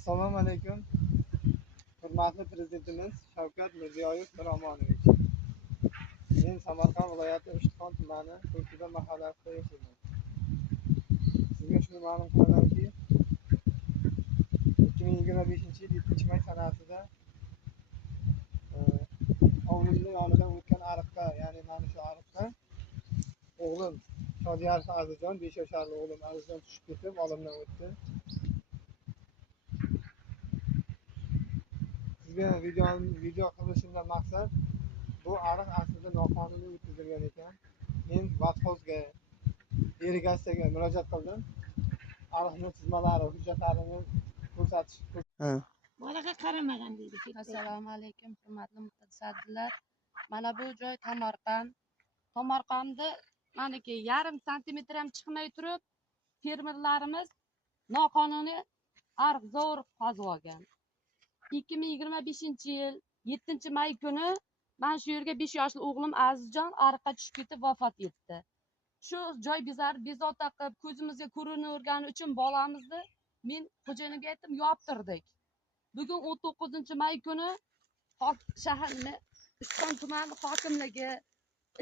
Assalomu alaykum. Hurmatli Prezidentimiz Shavkat Mirziyoyev Miromonovich. Men Samarqand viloyati Ishtixon tumani Ko'ksuda mahallasida yashayman. Sizga shuni ma'lum qilamanki, 2025-yil 7-may sanasida ovulning yonidan o'tgan ariqqa, ya'ni mana shu ariqqa o'g'lim Shodiyar Azizjon, 5 yoshli o'g'lim Azizjon tushib ketib, olamdan o'tdi. Sizga video qilishimdan maqsad, bu ariq aslida noqonuniy o'tkazilgan ekan. Men vatxozga, irrigatsiyaga murojaat qildim. Ariqni chizmalari, hujjatlarini ko'rsatish. Bolaga qaramagan deydi. Assalomu alaykum, hurmatli mutasaddilar. Mana bu joy Tomorqanda maniki yarim santimetr ham chiqmay turib, fermerlarimiz noqonuniy ariq zo'r qazib olgan. 2025-yil 7-may kuni men shu yerga 5 yoshli o'g'lim Azizjon ariqqa tushib ketib vafot etdi. Shu joy bizlar bezovta qilib, ko'zimizga ko'rinavergani uchun bolamizni men xo'jayiniga aytdim, yoptirdik. Bugun 19-may kuni shaharni Ishtixon tumani hokimligi,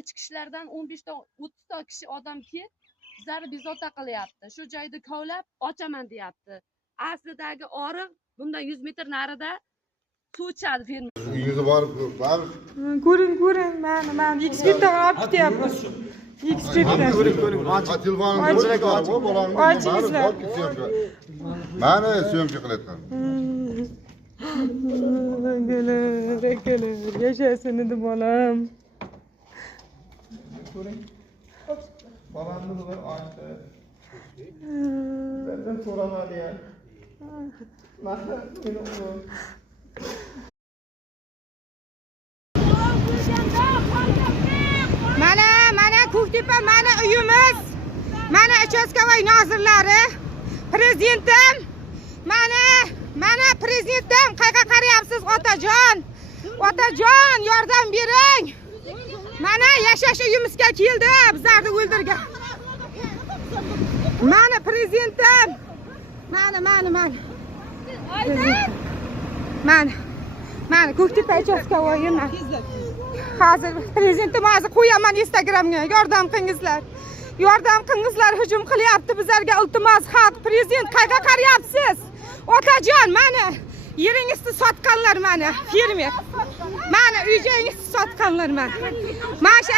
ichki ishlardan 15 ta 30 ta kishi odam kelib, bizlarni bezovta qilyapti. Shu joyda kovlab ochaman deyapti. Aslidagi oriq bundan 100 metr narida suv ichadi fermer. Uyingizni borib Ko'ring, men ekspertga olib ketyapmiz. Ekspertga. Telefoningizni ochingizlar. Mana syomka qilyapman. Akalar, yashasin edi bolam. Ko'ring. Bolamni bir ochdi. Bizdan so'ramadi ya. Mana meni o'g'lim. Mana Ko'ktepa, mana uyimiz. Mana uchastkovoy nozirlari, prezidentim. Mana prezidentim, qayerga qarayapsiz otajon? Otajon, yordam bering. Mana yashash uyimizga keldi, bizlarni o'ldirgan. Mana prezidentim. Mana Ko'ktepa uchastkovoyi men. Hozir prezidentim hozir qo'yaman Instagramga, yordam qilingizlar. Yordam qilingizlar, hujum qilyapti bizlarga iltimos xalq. Prezident qayerga qarayapsiz? Otajon, mana yeringizni sotganlar, mana fermer. Mana uy joyingizni sotganlar, mana shu